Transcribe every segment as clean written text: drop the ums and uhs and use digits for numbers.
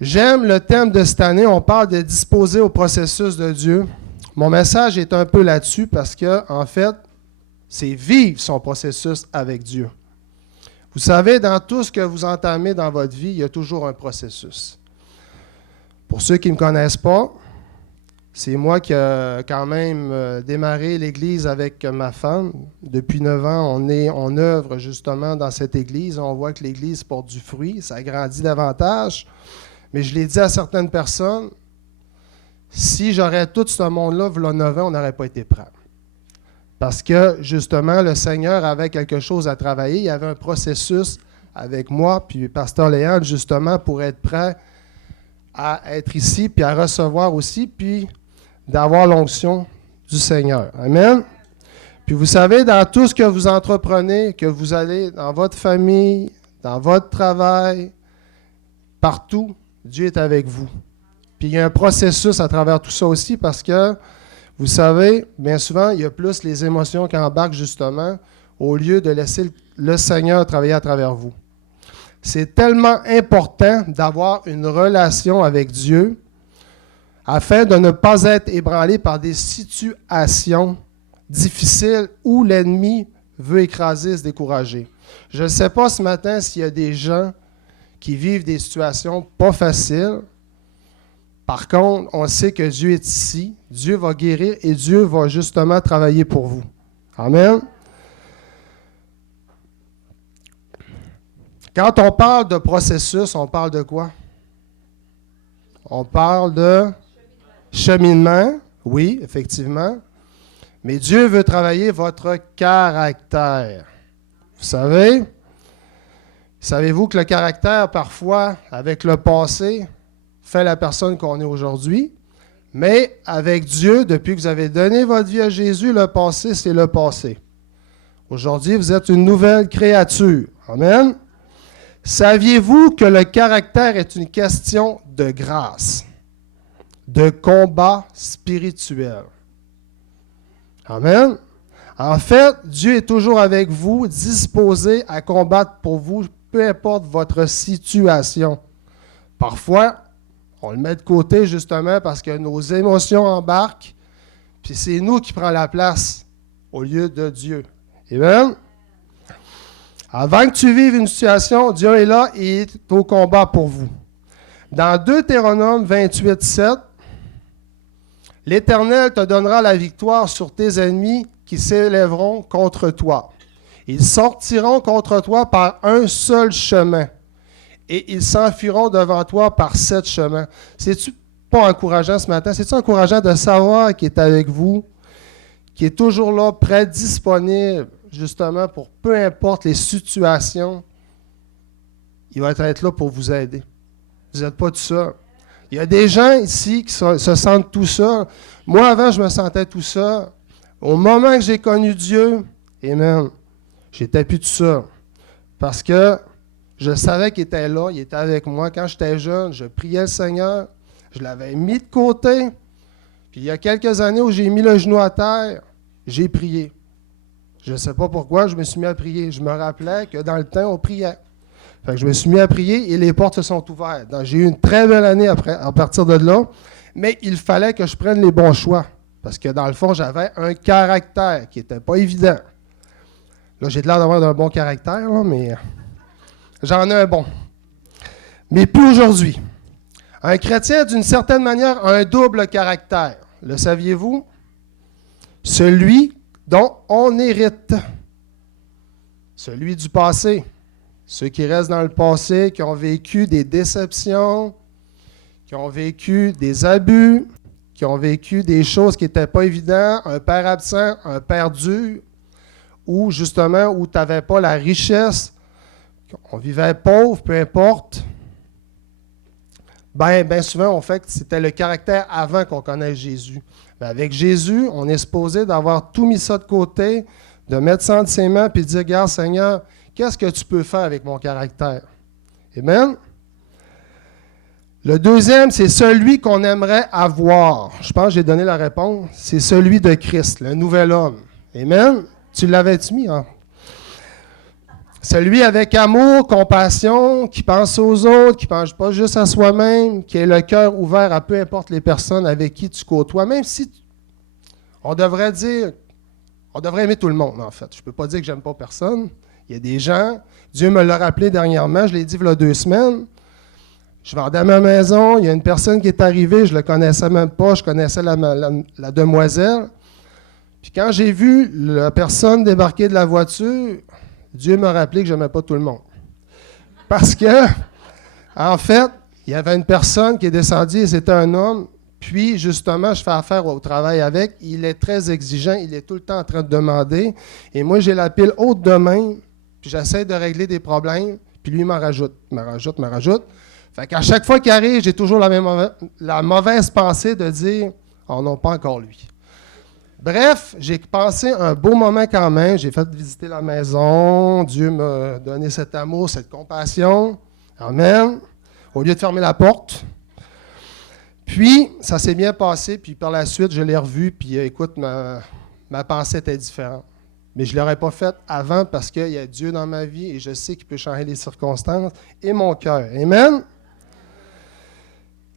J'aime le thème de cette année. On parle de disposer au processus de Dieu. Mon message est un peu là-dessus parce que, en fait, c'est vivre son processus avec Dieu. Vous savez, dans tout ce que vous entamez dans votre vie, il y a toujours un processus. Pour ceux qui ne me connaissent pas, c'est moi qui ai quand même démarré l'Église avec ma femme. Depuis 9 ans, on œuvre justement dans cette Église. On voit que l'Église porte du fruit, ça grandit davantage. Mais je l'ai dit à certaines personnes, si j'aurais tout ce monde-là, il y a 9 ans, on n'aurait pas été prêts. Parce que, justement, le Seigneur avait quelque chose à travailler. Il y avait un processus avec moi, puis Pasteur Léandre, justement, pour être prêt à être ici, puis à recevoir aussi, puis d'avoir l'onction du Seigneur. Amen. Puis vous savez, dans tout ce que vous entreprenez, que vous allez dans votre famille, dans votre travail, partout, Dieu est avec vous. Puis il y a un processus à travers tout ça aussi parce que, vous savez, bien souvent, il y a plus les émotions qui embarquent justement au lieu de laisser le Seigneur travailler à travers vous. C'est tellement important d'avoir une relation avec Dieu afin de ne pas être ébranlé par des situations difficiles où l'ennemi veut écraser, se décourager. Je ne sais pas ce matin s'il y a des gens qui vivent des situations pas faciles. Par contre, on sait que Dieu est ici, Dieu va guérir et Dieu va justement travailler pour vous. Amen. Quand on parle de processus, on parle de quoi? On parle de cheminement, oui, effectivement. Mais Dieu veut travailler votre caractère. Vous savez? Savez-vous que le caractère, parfois, avec le passé, fait la personne qu'on est aujourd'hui? Mais avec Dieu, depuis que vous avez donné votre vie à Jésus, le passé, c'est le passé. Aujourd'hui, vous êtes une nouvelle créature. Amen. Saviez-vous que le caractère est une question de grâce, de combat spirituel? Amen. En fait, Dieu est toujours avec vous, disposé à combattre pour vous, peu importe votre situation. Parfois, on le met de côté justement parce que nos émotions embarquent, puis c'est nous qui prenons la place au lieu de Dieu. Amen. Avant que tu vives une situation, Dieu est là et est au combat pour vous. Dans Deutéronome 28, 7, « L'Éternel te donnera la victoire sur tes ennemis qui s'élèveront contre toi. Ils sortiront contre toi par un seul chemin, et ils s'enfuiront devant toi par 7 chemins. » C'est-tu pas encourageant ce matin? C'est-tu encourageant de savoir qu'il est avec vous, qu'il est toujours là, prêt, disponible, justement, pour peu importe les situations, il va être là pour vous aider. Vous n'êtes pas tout seul. Il y a des gens ici qui se sentent tout seuls. Moi, avant, je me sentais tout seul. Au moment que j'ai connu Dieu, amen, j'étais plus tout seul. Parce que je savais qu'il était là, il était avec moi. Quand j'étais jeune, je priais le Seigneur, je l'avais mis de côté. Puis il y a quelques années où j'ai mis le genou à terre, j'ai prié. Je ne sais pas pourquoi, je me suis mis à prier. Je me rappelais que dans le temps, on priait. Fait que je me suis mis à prier et les portes se sont ouvertes. Donc, j'ai eu une très belle année à partir de là, mais il fallait que je prenne les bons choix. Parce que dans le fond, j'avais un caractère qui n'était pas évident. Là, j'ai l'air d'avoir un bon caractère, là, mais j'en ai un bon. Mais plus aujourd'hui. Un chrétien, d'une certaine manière, a un double caractère. Le saviez-vous? Celui dont on hérite. Celui du passé. Ceux qui restent dans le passé, qui ont vécu des déceptions, qui ont vécu des abus, qui ont vécu des choses qui n'étaient pas évidentes, un père absent, un père dur, ou justement où tu n'avais pas la richesse, on vivait pauvre, peu importe. Bien souvent, on fait que c'était le caractère avant qu'on connaisse Jésus. Mais avec Jésus, on est supposé d'avoir tout mis ça de côté, de mettre ça entre ses mains et de dire, regarde Seigneur, qu'est-ce que tu peux faire avec mon caractère? Amen? Le deuxième, c'est celui qu'on aimerait avoir. Je pense que j'ai donné la réponse. C'est celui de Christ, le nouvel homme. Amen? Tu l'avais-tu mis? Hein? Celui avec amour, compassion, qui pense aux autres, qui ne pense pas juste à soi-même, qui a le cœur ouvert à peu importe les personnes avec qui tu côtoies, même si on devrait aimer tout le monde, en fait. Je ne peux pas dire que j'aime pas personne. Il y a des gens, Dieu me l'a rappelé dernièrement, je l'ai dit il y a 2 semaines. Je vendais à ma maison, il y a une personne qui est arrivée, je ne le connaissais même pas, je connaissais la demoiselle. Puis quand j'ai vu la personne débarquer de la voiture, Dieu m'a rappelé que je n'aimais pas tout le monde. Parce que, en fait, il y avait une personne qui est descendue et c'était un homme. Puis, justement, je fais affaire au travail avec. Il est très exigeant, il est tout le temps en train de demander. Et moi, j'ai la pile haute de main, puis j'essaie de régler des problèmes, puis lui, il m'en rajoute, m'en rajoute. Fait qu'à chaque fois qu'il arrive, j'ai toujours la mauvaise pensée de dire « Oh non, pas encore lui ». Bref, j'ai passé un beau moment quand même. J'ai fait visiter la maison. Dieu m'a donné cet amour, cette compassion. Amen. Au lieu de fermer la porte. Puis, ça s'est bien passé. Puis par la suite, je l'ai revu. Puis écoute, ma pensée était différente. Mais je ne l'aurais pas faite avant parce qu'il y a Dieu dans ma vie et je sais qu'il peut changer les circonstances et mon cœur. Amen.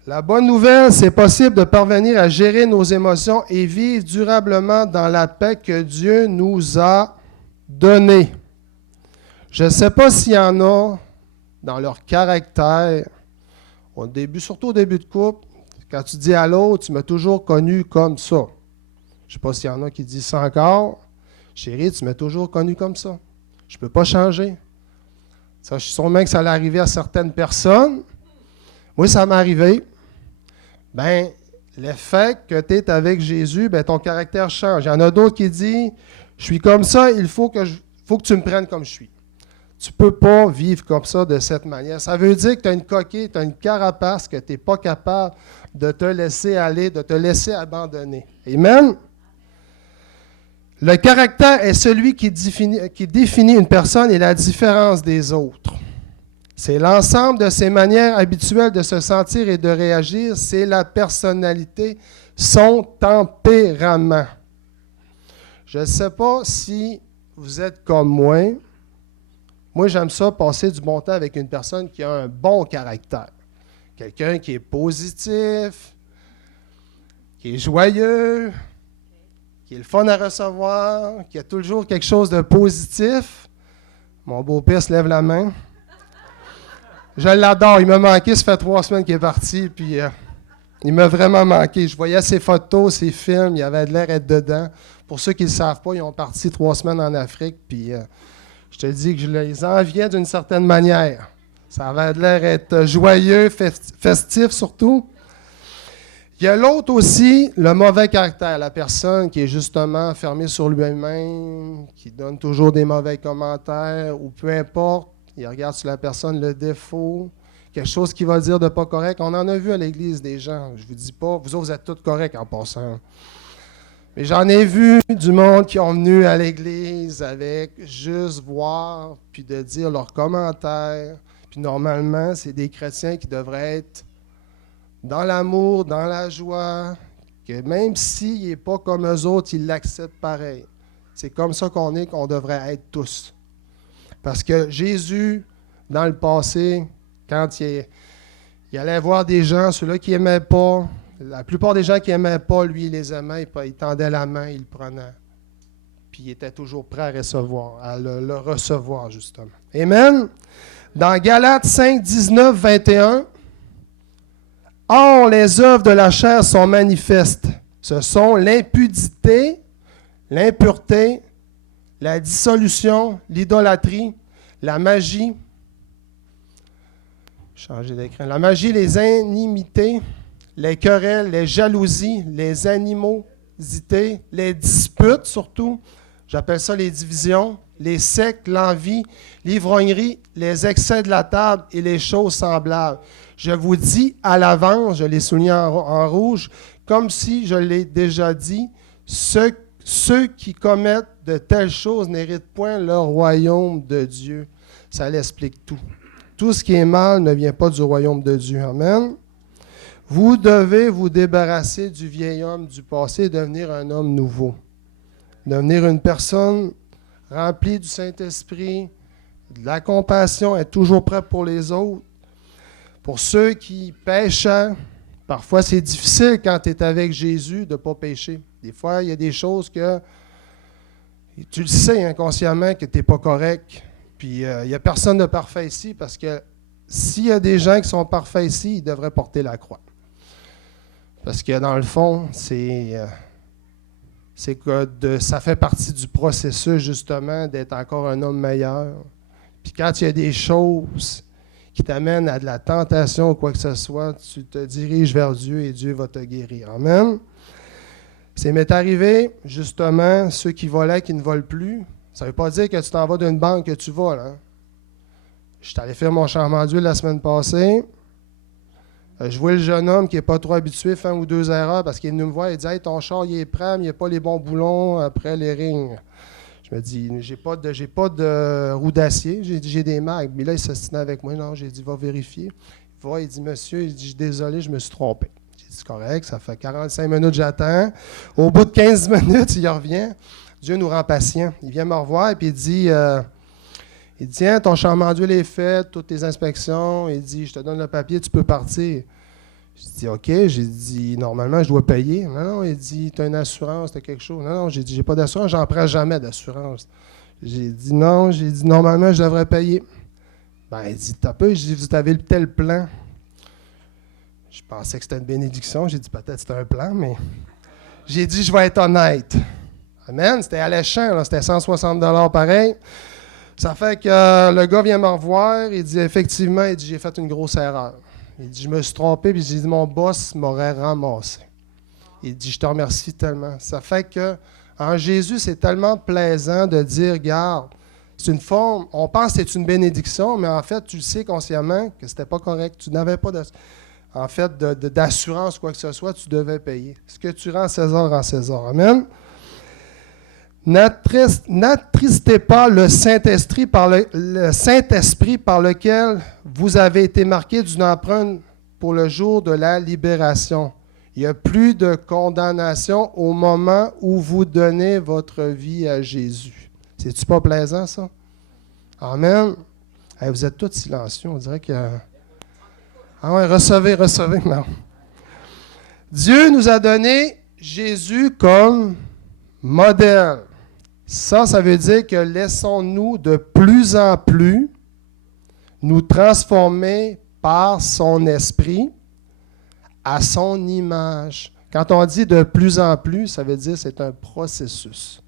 La bonne nouvelle, c'est possible de parvenir à gérer nos émotions et vivre durablement dans la paix que Dieu nous a donnée. Je ne sais pas s'il y en a dans leur caractère, surtout au début de couple, quand tu dis à l'autre, tu m'as toujours connu comme ça. Je ne sais pas s'il y en a qui disent ça encore. Chérie, tu m'as toujours connu comme ça. Je ne peux pas changer. Ça, je suis sûrement que ça allait arriver à certaines personnes. Moi, ça m'est arrivé. Bien, le fait que tu es avec Jésus, bien, ton caractère change. Il y en a d'autres qui disent, je suis comme ça, il faut que tu me prennes comme je suis. Tu ne peux pas vivre comme ça de cette manière. Ça veut dire que tu as une coquille, tu as une carapace, que tu n'es pas capable de te laisser aller, de te laisser abandonner. Amen? Le caractère est celui qui définit une personne et la différence des autres. C'est l'ensemble de ses manières habituelles de se sentir et de réagir. C'est la personnalité, son tempérament. Je ne sais pas si vous êtes comme moi. Moi, j'aime ça, passer du bon temps avec une personne qui a un bon caractère. Quelqu'un qui est positif, qui est joyeux, qui est le fun à recevoir, qui a toujours quelque chose de positif. Mon beau-père se lève la main. Je l'adore, il m'a manqué, ça fait 3 semaines qu'il est parti, puis il m'a vraiment manqué. Je voyais ses photos, ses films, il avait de l'air d'être dedans. Pour ceux qui ne le savent pas, ils ont parti 3 semaines en Afrique, puis je te dis que je les enviais d'une certaine manière. Ça avait de l'air d'être joyeux, festif surtout. Il y a l'autre aussi, le mauvais caractère, la personne qui est justement fermée sur lui-même, qui donne toujours des mauvais commentaires, ou peu importe. Il regarde sur la personne le défaut, quelque chose qu'il va dire de pas correct. On en a vu à l'église des gens. Je ne vous dis pas, vous autres, vous êtes tous corrects en passant. Mais j'en ai vu du monde qui ont venu à l'église avec juste voir, puis de dire leurs commentaires. Puis normalement, c'est des chrétiens qui devraient être dans l'amour, dans la joie, que même s'il n'est pas comme eux autres, ils l'acceptent pareil. C'est comme ça qu'on devrait être tous. Parce que Jésus, dans le passé, quand il allait voir des gens, ceux-là qui n'aimaient pas, la plupart des gens qui n'aimaient pas, lui, il les aimait, il tendait la main, il le prenait. Puis il était toujours prêt à recevoir, à le recevoir, justement. Amen. Dans Galates 5, 19, 21, « Or, les œuvres de la chair sont manifestes. Ce sont l'impudicité, l'impureté, la dissolution, l'idolâtrie, la magie, la magie, les inimités, les querelles, les jalousies, les animosités, les disputes surtout, j'appelle ça les divisions, les sectes, l'envie, l'ivrognerie, les excès de la table et les choses semblables. Je vous dis à l'avance, je l'ai souligné en rouge, comme si je l'ai déjà dit, ceux qui commettent de telles choses n'héritent point le royaume de Dieu. Ça l'explique tout. Tout ce qui est mal ne vient pas du royaume de Dieu. Amen. Vous devez vous débarrasser du vieil homme du passé et devenir un homme nouveau. Devenir une personne remplie du Saint-Esprit, de la compassion, être toujours prêt pour les autres. Pour ceux qui péchaient, parfois c'est difficile quand tu es avec Jésus de ne pas pécher. Des fois, il y a des choses que tu le sais inconsciemment que tu n'es pas correct. Puis il n'y a personne de parfait ici parce que s'il y a des gens qui sont parfaits ici, ils devraient porter la croix. Parce que dans le fond, ça fait partie du processus justement d'être encore un homme meilleur. Puis quand il y a des choses qui t'amènent à de la tentation ou quoi que ce soit, tu te diriges vers Dieu et Dieu va te guérir. Amen. Ça m'est arrivé, justement, ceux qui volaient, qui ne volent plus. Ça ne veut pas dire que tu t'en vas d'une banque que tu voles. Hein? Je suis allé faire mon changement d'huile la semaine passée. Je vois le jeune homme qui n'est pas trop habitué, fait 1 ou 2 erreurs parce qu'il est venu me voir et dit « Hey, ton char, il est prêt, mais il n'y a pas les bons boulons après les rings. » Je me dis « J'ai pas de roue d'acier, j'ai des marques. » Mais là, il s'ostinait avec moi. Non, j'ai dit « Va vérifier. » Il va, il dit « Monsieur, il dit, désolé, je me suis trompé. » J'ai dit « C'est correct, ça fait 45 minutes que j'attends. » Au bout de 15 minutes, il revient. Dieu nous rend patients. Il vient me revoir et puis il dit « Tiens, ton changement d'huile est fait, toutes tes inspections. » Il dit « Je te donne le papier, tu peux partir. » J'ai dit « OK. » J'ai dit « Normalement, je dois payer. » Non, non, il dit « Tu as une assurance, tu as quelque chose. » Non, non, j'ai dit « J'ai pas d'assurance, j'en prends jamais d'assurance. » J'ai dit « Non. » J'ai dit « Normalement, je devrais payer. » Ben, il dit « T'as peu. » J'ai dit « Vous avez tel plan. » Je pensais que c'était une bénédiction. J'ai dit « Peut-être c'était un plan, mais... » J'ai dit « Je vais être honnête. » Amen. C'était alléchant, là. C'était 160 $ pareil. Ça fait que le gars vient me revoir. Il dit « Effectivement, il dit, j'ai fait une grosse erreur. » Il dit « Je me suis trompé. » Puis j'ai dit « Mon boss m'aurait ramassé. » Il dit « Je te remercie tellement. » Ça fait que en Jésus, c'est tellement plaisant de dire « Regarde, c'est une forme, on pense que c'est une bénédiction, mais en fait, tu le sais consciemment que c'était pas correct. Tu n'avais pas d'assurance, quoi que ce soit, tu devais payer. Ce que tu rends à César, rends à César. Amen. N'attristez pas le Saint-Esprit par lequel vous avez été marqués d'une empreinte pour le jour de la libération. Il n'y a plus de condamnation au moment où vous donnez votre vie à Jésus. C'est-tu pas plaisant, ça? Amen. Hey, vous êtes tous silencieux, on dirait que... Ah ouais, recevez. Non. Dieu nous a donné Jésus comme modèle. Ça veut dire que laissons-nous de plus en plus nous transformer par son esprit à son image. Quand on dit de plus en plus, ça veut dire que c'est un processus.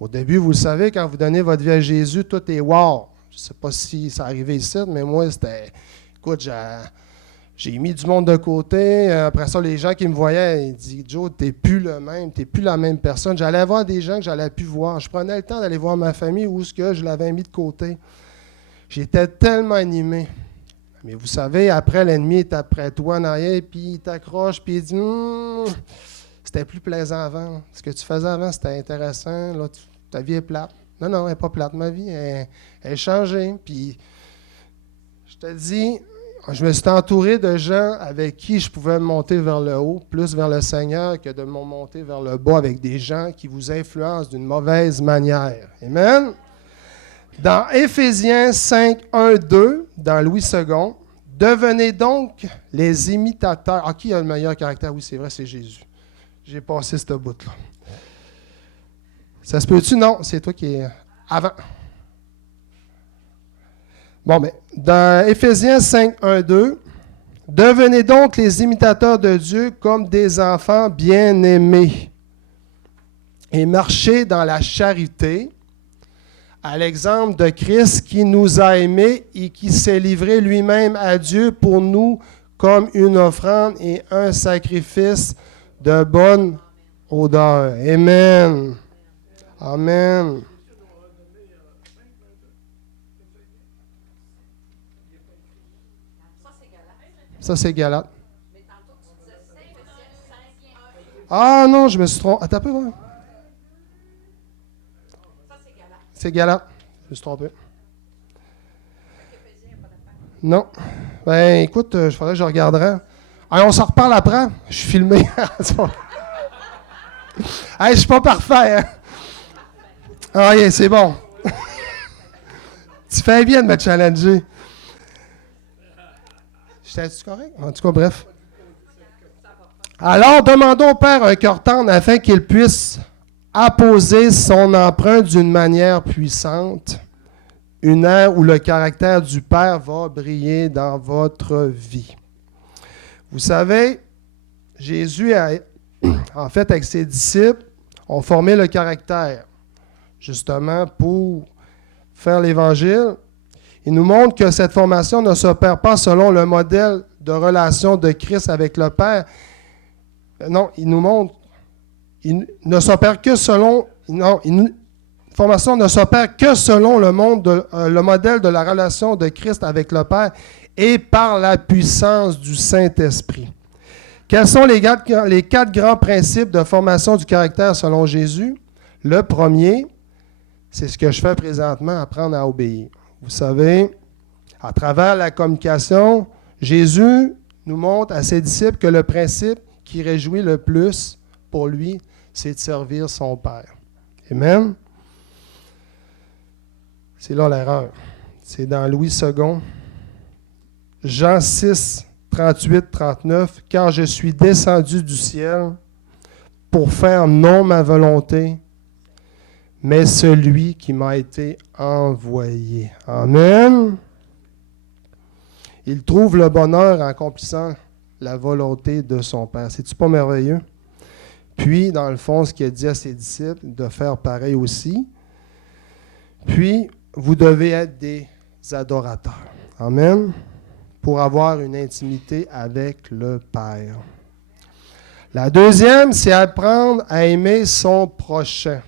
Au début, vous le savez, quand vous donnez votre vie à Jésus, tout est wow. Je ne sais pas si ça arrivait ici, mais moi, c'était... Écoute, j'ai mis du monde de côté. Après ça, les gens qui me voyaient, ils disaient « Joe, t'es plus le même, t'es plus la même personne. » J'allais voir des gens que j'allais plus voir. Je prenais le temps d'aller voir ma famille où je l'avais mis de côté. J'étais tellement animé. Mais vous savez, après, l'ennemi est après toi en arrière, puis il t'accroche, puis il dit c'était plus plaisant avant. Ce que tu faisais avant, c'était intéressant. Là, ta vie est plate. Non, elle n'est pas plate. Ma vie, elle est changée. Puis, je te dis, je me suis entouré de gens avec qui je pouvais me monter vers le haut, plus vers le Seigneur que de me monter vers le bas avec des gens qui vous influencent d'une mauvaise manière. Amen. Dans Éphésiens 5, 1, 2, dans Louis II, « Devenez donc les imitateurs. » Ah, qui a le meilleur caractère? Oui, c'est vrai, c'est Jésus. J'ai passé ce bout-là. Ça se peut-tu? Non, c'est toi qui es avant. Bon, mais dans Éphésiens 5, 1, 2, « Devenez donc les imitateurs de Dieu comme des enfants bien-aimés et marchez dans la charité, à l'exemple de Christ qui nous a aimés et qui s'est livré lui-même à Dieu pour nous comme une offrande et un sacrifice de bonne odeur. » Amen. Amen. Ça, c'est Galate. Ah non, je me suis trompé. Attends un peu, ouais. C'est Galate. Je me suis trompé. Non. Ben, écoute, il faudrait que je regarderai. Allez, on s'en reparle après. Je suis filmé. Hey, je suis pas parfait, hein? Ah, yeah, c'est bon. Tu fais bien de me challenger. J'étais-tu correct? En tout cas, bref. Alors, demandons au Père un cœur tendre afin qu'il puisse apposer son empreinte d'une manière puissante, une ère où le caractère du Père va briller dans votre vie. Vous savez, Jésus, en fait, avec ses disciples, ont formé le caractère, justement, pour faire l'Évangile. Il nous montre que cette formation ne s'opère pas selon le modèle de relation de Christ avec le Père. Non, il nous montre, il ne s'opère que selon, non, formation ne s'opère que selon le modèle de la relation de Christ avec le Père et par la puissance du Saint-Esprit. Quels sont les quatre grands principes de formation du caractère selon Jésus? Le premier, c'est ce que je fais présentement, apprendre à obéir. Vous savez, à travers la communication, Jésus nous montre à ses disciples que le principe qui réjouit le plus pour lui, c'est de servir son Père. Amen. C'est là l'erreur. C'est dans Louis II, Jean 6, 38, 39. « Car je suis descendu du ciel pour faire non ma volonté, mais celui qui m'a été envoyé. » Amen. Il trouve le bonheur en accomplissant la volonté de son Père. C'est-tu pas merveilleux? Puis, dans le fond, ce qu'il a dit à ses disciples, de faire pareil aussi. Puis, vous devez être des adorateurs. Amen. Pour avoir une intimité avec le Père. La deuxième, c'est apprendre à aimer son prochain.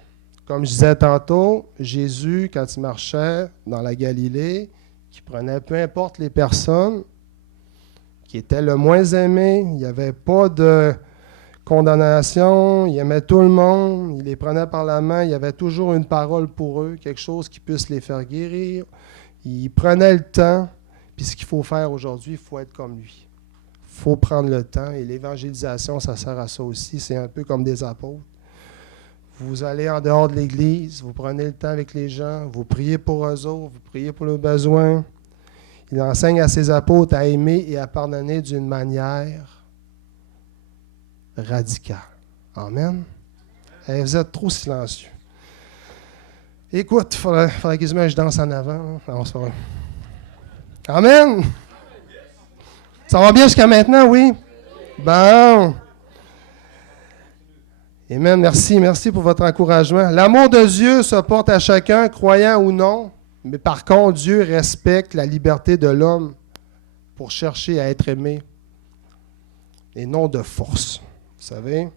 Comme je disais tantôt, Jésus, quand il marchait dans la Galilée, qui prenait peu importe les personnes, qui était le moins aimé, il n'y avait pas de condamnation, il aimait tout le monde, il les prenait par la main, il y avait toujours une parole pour eux, quelque chose qui puisse les faire guérir. Il prenait le temps, puis ce qu'il faut faire aujourd'hui, il faut être comme lui. Il faut prendre le temps, et l'évangélisation, ça sert à ça aussi, c'est un peu comme des apôtres. Vous allez en dehors de l'Église, vous prenez le temps avec les gens, vous priez pour eux autres, vous priez pour leurs besoins. Il enseigne à ses apôtres à aimer et à pardonner d'une manière radicale. Amen. Et vous êtes trop silencieux. Écoute, il faudrait quasiment que je danse en avant. Non, c'est pas vrai. Amen. Ça va bien jusqu'à maintenant, oui? Bon. Amen. Merci pour votre encouragement. L'amour de Dieu se porte à chacun, croyant ou non. Mais par contre, Dieu respecte la liberté de l'homme pour chercher à être aimé et non de force. Vous savez,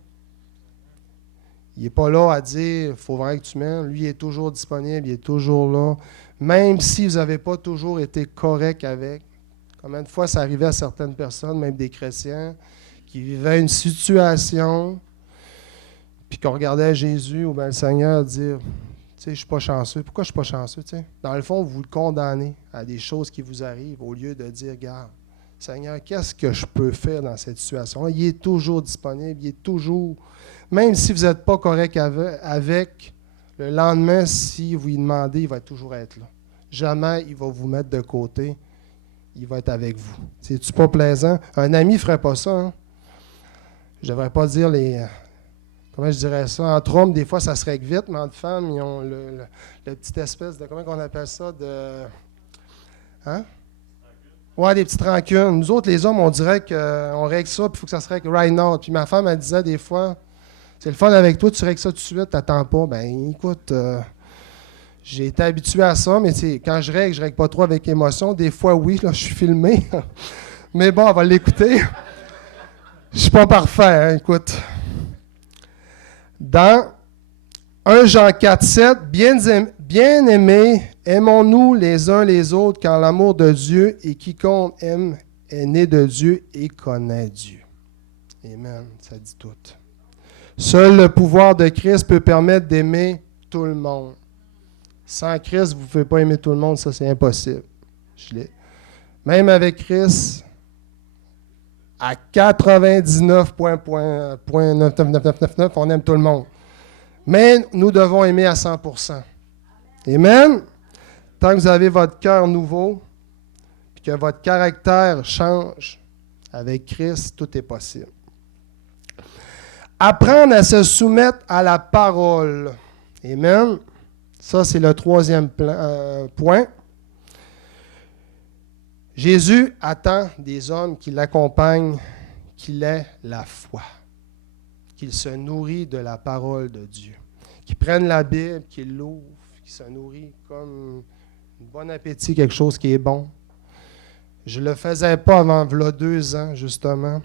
il n'est pas là à dire « il faut vraiment que tu m'aimes ». Lui, il est toujours disponible, il est toujours là. Même si vous n'avez pas toujours été correct avec. Combien de fois ça arrivait à certaines personnes, même des chrétiens, qui vivaient une situation, puis qu'on regardait Jésus ou bien le Seigneur dire « tu sais, je ne suis pas chanceux. Pourquoi je ne suis pas chanceux? » T'sais? Dans le fond, vous le condamnez à des choses qui vous arrivent au lieu de dire, regarde, Seigneur, qu'est-ce que je peux faire dans cette situation-là? Il est toujours disponible, il est toujours, même si vous n'êtes pas correct avec, le lendemain, si vous lui demandez, il va toujours être là. Jamais il va vous mettre de côté, il va être avec vous. C'est-tu pas plaisant? Un ami ne ferait pas ça. Hein? Je ne devrais pas dire les... Comment je dirais ça? Entre hommes, des fois, ça se règle vite, mais entre femmes, ils ont le petit espèce de... Comment on appelle ça? De... Hein? Ouais, des petites rancunes. Nous autres, les hommes, on dirait qu'on règle ça, puis il faut que ça se règle right now. Puis ma femme, elle disait des fois, c'est le fun avec toi, tu règles ça tout de suite, t'attends pas. Ben, écoute, j'ai été habitué à ça, mais quand je règle pas trop avec émotion. Des fois, oui, là, je suis filmé. Mais bon, on va l'écouter. Je suis pas parfait, hein, écoute. Dans 1 Jean 4, 7, bien-aimés, aimons-nous les uns les autres, car l'amour de Dieu et quiconque aime est né de Dieu et connaît Dieu. Amen, ça dit tout. Seul le pouvoir de Christ peut permettre d'aimer tout le monde. Sans Christ, vous ne pouvez pas aimer tout le monde, ça c'est impossible. Même avec Christ, à 99,99999, on aime tout le monde. Mais nous devons aimer à 100%. Amen. tant que vous avez votre cœur nouveau, puis que votre caractère change avec Christ, tout est possible. Apprendre à se soumettre à la parole. Amen. Ça, c'est le troisième point. Jésus attend des hommes qui l'accompagnent, qu'il ait la foi, qu'il se nourrit de la parole de Dieu, qu'il prenne la Bible, qu'il l'ouvre, qu'il se nourrit comme un bon appétit, quelque chose qui est bon. Je ne le faisais pas avant 2 ans, justement.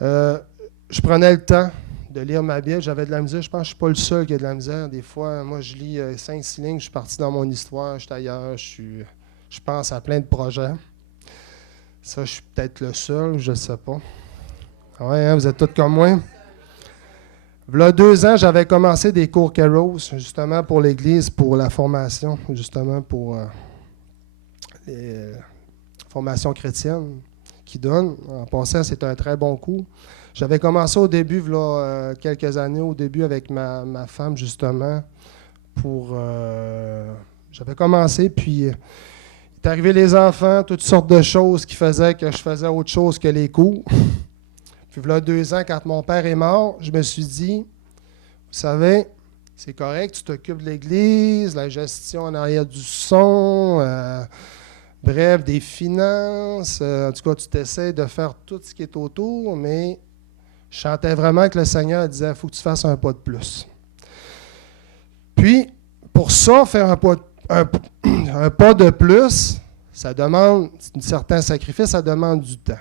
Je prenais le temps de lire ma Bible. J'avais de la misère. Je pense que je ne suis pas le seul qui a de la misère. Des fois, moi, je lis 5-6 lignes. Je suis parti dans mon histoire. Je suis ailleurs. Je pense à plein de projets. Ça, je suis peut-être le seul. Je ne sais pas. Oui, hein, vous êtes tous comme moi. Il y a 2 ans, j'avais commencé des cours Kairos, justement pour l'Église, pour la formation, justement pour les formations chrétiennes qui donnent. En passant, c'est un très bon cours. J'avais commencé au début, quelques années, au début avec ma femme, justement, j'avais commencé, puis est arrivé les enfants, toutes sortes de choses qui faisaient que je faisais autre chose que les cours. Puis il y a 2 ans, quand mon père est mort, je me suis dit, vous savez, c'est correct, tu t'occupes de l'Église, la gestion en arrière du son, bref, des finances. En tout cas, tu t'essaies de faire tout ce qui est autour, mais je sentais vraiment que le Seigneur disait, il faut que tu fasses un pas de plus. Puis, pour ça, faire un pas de plus, ça demande un certain sacrifice, ça demande du temps.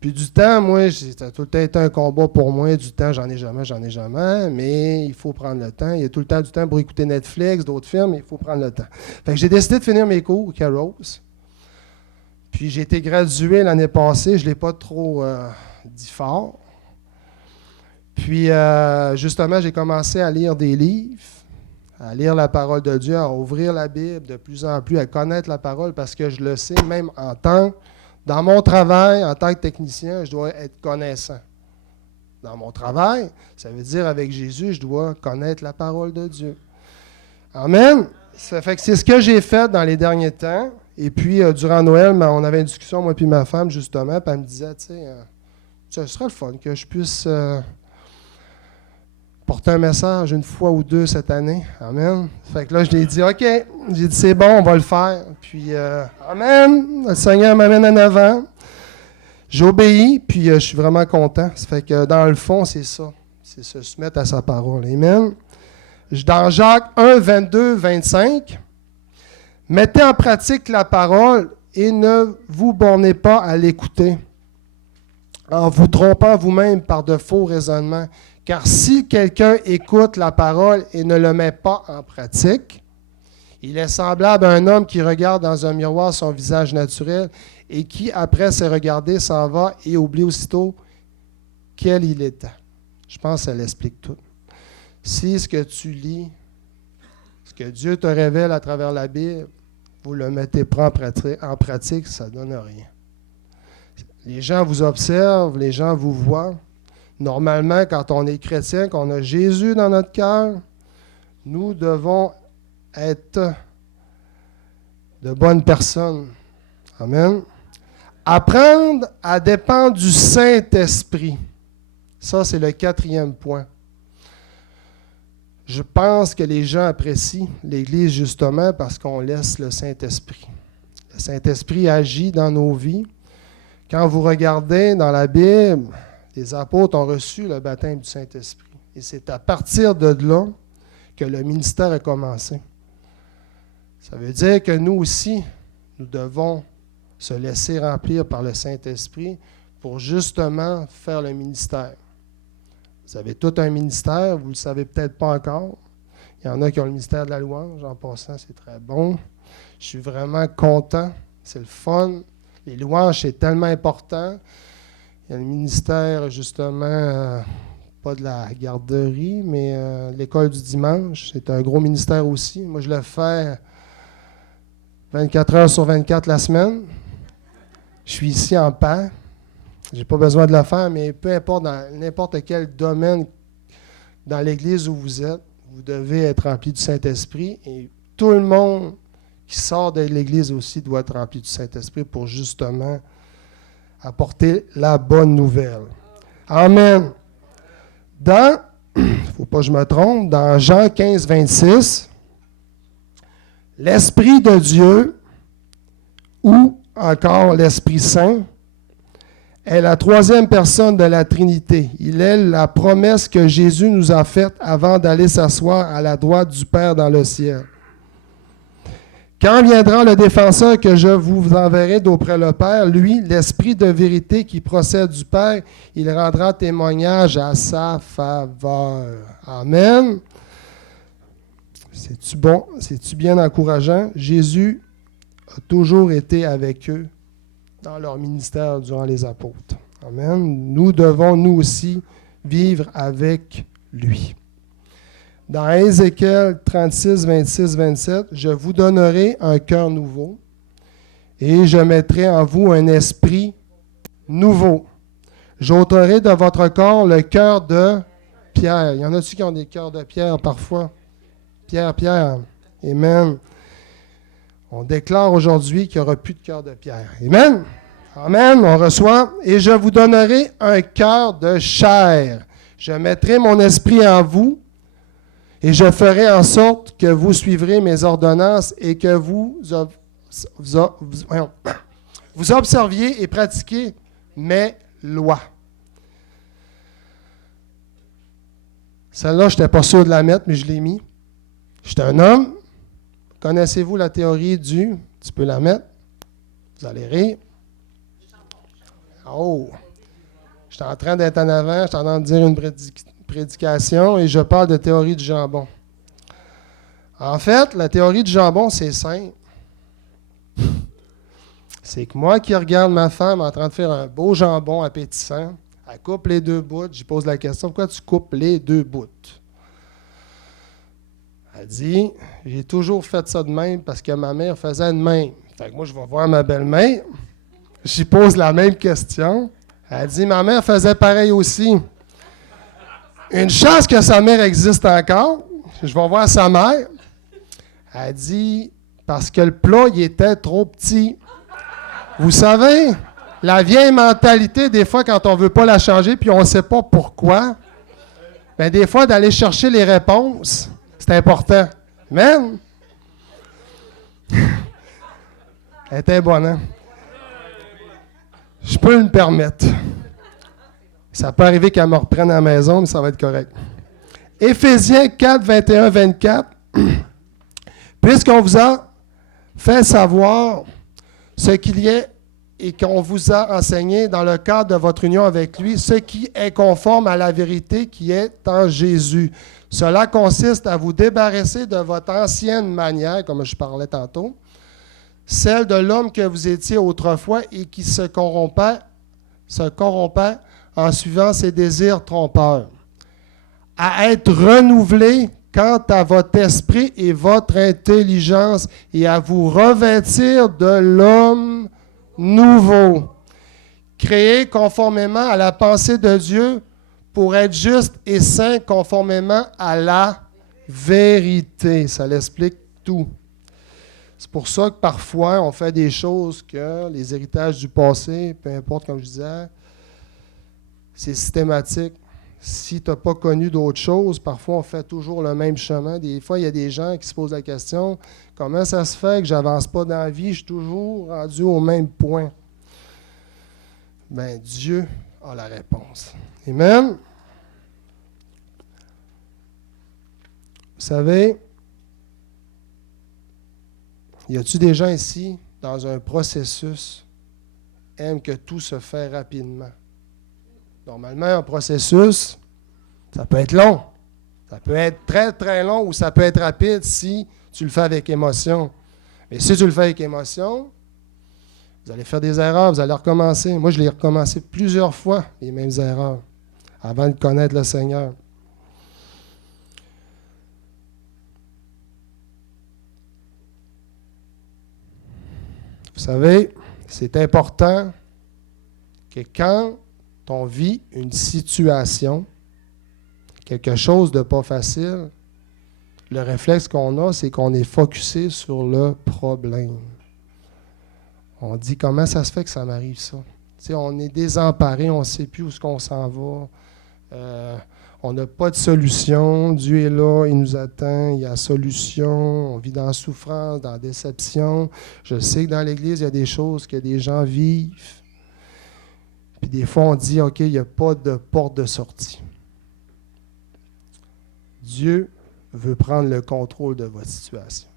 Puis du temps, moi, ça a tout le temps été un combat pour moi. Du temps, j'en ai jamais, mais il faut prendre le temps. Il y a tout le temps du temps pour écouter Netflix, d'autres films, mais il faut prendre le temps. Fait que j'ai décidé de finir mes cours au Kairos. Puis j'ai été gradué l'année passée, je ne l'ai pas trop dit fort. Puis justement, j'ai commencé à lire des livres, à lire la parole de Dieu, à ouvrir la Bible de plus en plus, à connaître la parole, parce que je le sais, même dans mon travail, en tant que technicien, je dois être connaissant. Dans mon travail, ça veut dire avec Jésus, je dois connaître la parole de Dieu. Amen. Ça fait que c'est ce que j'ai fait dans les derniers temps. Et puis, durant Noël, on avait une discussion, moi et ma femme, justement, puis elle me disait, tu sais, ce serait le fun que je puisse porter un message une fois ou 2 cette année. Amen. Fait que là, je lui ai dit, OK. J'ai dit, c'est bon, on va le faire. Puis, Amen. Le Seigneur m'amène en avant. J'ai obéi, puis je suis vraiment content. Ça fait que dans le fond, c'est ça. C'est se soumettre à sa parole. Amen. Dans Jacques 1, 22, 25, mettez en pratique la parole et ne vous bornez pas à l'écouter, en vous trompant vous-même par de faux raisonnements. Car si quelqu'un écoute la parole et ne le met pas en pratique, il est semblable à un homme qui regarde dans un miroir son visage naturel et qui, après s'être regardé, s'en va et oublie aussitôt quel il était. Je pense que ça l'explique tout. Si ce que tu lis, ce que Dieu te révèle à travers la Bible, vous ne le mettez pas en pratique, ça ne donne rien. Les gens vous observent, les gens vous voient. Normalement, quand on est chrétien, qu'on a Jésus dans notre cœur, nous devons être de bonnes personnes. Amen. Apprendre à dépendre du Saint-Esprit. Ça, c'est le 4e point. Je pense que les gens apprécient l'Église justement parce qu'on laisse le Saint-Esprit. Le Saint-Esprit agit dans nos vies. Quand vous regardez dans la Bible, les apôtres ont reçu le baptême du Saint-Esprit. Et c'est à partir de là que le ministère a commencé. Ça veut dire que nous aussi, nous devons se laisser remplir par le Saint-Esprit pour justement faire le ministère. Vous avez tout un ministère, vous ne le savez peut-être pas encore. Il y en a qui ont le ministère de la louange, en passant, c'est très bon. Je suis vraiment content, c'est le fun. Les louanges, c'est tellement important. Il y a le ministère, justement, pas de la garderie, mais l'école du dimanche. C'est un gros ministère aussi. Moi, je le fais 24 heures sur 24 la semaine. Je suis ici en paix. Je n'ai pas besoin de le faire, mais peu importe, dans n'importe quel domaine dans l'Église où vous êtes, vous devez être rempli du Saint-Esprit. Et tout le monde qui sort de l'Église aussi doit être rempli du Saint-Esprit pour justement apporter la bonne nouvelle. Amen. Dans, il ne faut pas que je me trompe, dans Jean 15, 26, l'Esprit de Dieu, ou encore l'Esprit Saint, est la troisième personne de la Trinité. Il est la promesse que Jésus nous a faite avant d'aller s'asseoir à la droite du Père dans le ciel. Quand viendra le défenseur que je vous enverrai d'auprès le Père, lui, l'Esprit de vérité qui procède du Père, il rendra témoignage à sa faveur. Amen. C'est-tu bon? C'est-tu bien encourageant? Jésus a toujours été avec eux dans leur ministère durant les apôtres. Amen. Nous devons, nous aussi, vivre avec lui. Dans Ézéchiel 36, 26, 27, « Je vous donnerai un cœur nouveau et je mettrai en vous un esprit nouveau. J'ôterai de votre corps le cœur de pierre. » Il y en a-tu qui ont des cœurs de pierre parfois? Pierre. Amen. On déclare aujourd'hui qu'il n'y aura plus de cœur de pierre. Amen. Amen. On reçoit. « Et je vous donnerai un cœur de chair. Je mettrai mon esprit en vous. Et je ferai en sorte que vous suivrez mes ordonnances et que vous observiez et pratiquiez mes lois. » Celle-là, je n'étais pas sûr de la mettre, mais je l'ai mis. J'étais un homme. Connaissez-vous la théorie du... Tu peux la mettre. Vous allez rire. Oh! J'étais en train d'être en avant, j'étais en train de dire une prédication et je parle de théorie du jambon. En fait, la théorie du jambon, c'est simple. C'est que moi qui regarde ma femme en train de faire un beau jambon appétissant, elle coupe les deux bouts, je pose la question, pourquoi tu coupes les deux bouts? Elle dit, j'ai toujours fait ça de même parce que ma mère faisait de même. Fait que moi, je vais voir ma belle-mère, j'y pose la même question. Elle dit, ma mère faisait pareil aussi. Une chance que sa mère existe encore. Je vais voir sa mère. Elle dit, parce que le plat, il était trop petit. Vous savez, la vieille mentalité, des fois, quand on ne veut pas la changer, puis on ne sait pas pourquoi, bien, des fois, d'aller chercher les réponses, c'est important. Amen. Elle était bonne, hein? Je peux me permettre. Ça peut arriver qu'elle me reprenne à la maison, mais ça va être correct. Éphésiens 4, 21, 24. Puisqu'on vous a fait savoir ce qu'il y a et qu'on vous a enseigné dans le cadre de votre union avec lui, ce qui est conforme à la vérité qui est en Jésus. Cela consiste à vous débarrasser de votre ancienne manière, comme je parlais tantôt, celle de l'homme que vous étiez autrefois et qui se corrompait en suivant ses désirs trompeurs, à être renouvelé quant à votre esprit et votre intelligence et à vous revêtir de l'homme nouveau, créé conformément à la pensée de Dieu pour être juste et saint conformément à la vérité. Ça l'explique tout. C'est pour ça que parfois, on fait des choses que les héritages du passé, peu importe, comme je disais, c'est systématique. Si tu n'as pas connu d'autres choses, parfois, on fait toujours le même chemin. Des fois, il y a des gens qui se posent la question, comment ça se fait que je n'avance pas dans la vie, je suis toujours rendu au même point? Bien, Dieu a la réponse. Amen. Vous savez, y a-t-il des gens ici, dans un processus, aiment que tout se fait rapidement? Normalement, un processus, ça peut être long. Ça peut être très, très long ou ça peut être rapide si tu le fais avec émotion. Mais si tu le fais avec émotion, vous allez faire des erreurs, vous allez recommencer. Moi, je l'ai recommencé plusieurs fois, les mêmes erreurs, avant de connaître le Seigneur. Vous savez, c'est important que quand on vit une situation, quelque chose de pas facile, le réflexe qu'on a, c'est qu'on est focusé sur le problème. On dit, comment ça se fait que ça m'arrive ça? T'sais, on est désemparé, on ne sait plus où est-ce qu'on s'en va. On n'a pas de solution. Dieu est là, il nous attend, il y a solution. On vit dans la souffrance, dans la déception. Je sais que dans l'Église, il y a des choses que des gens vivent. Puis des fois, on dit, OK, il n'y a pas de porte de sortie. Dieu veut prendre le contrôle de votre situation.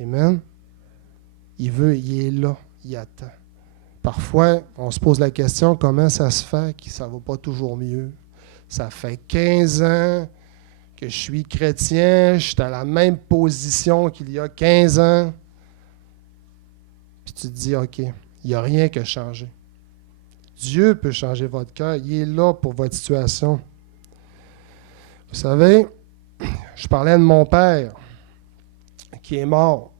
Amen. Il est là, il attend. Parfois, on se pose la question, comment ça se fait que ça ne va pas toujours mieux? Ça fait 15 ans que je suis chrétien, je suis dans la même position qu'il y a 15 ans. Puis tu te dis, OK, il n'y a rien qui a changé. Dieu peut changer votre cœur, il est là pour votre situation. Vous savez, je parlais de mon père qui est mort.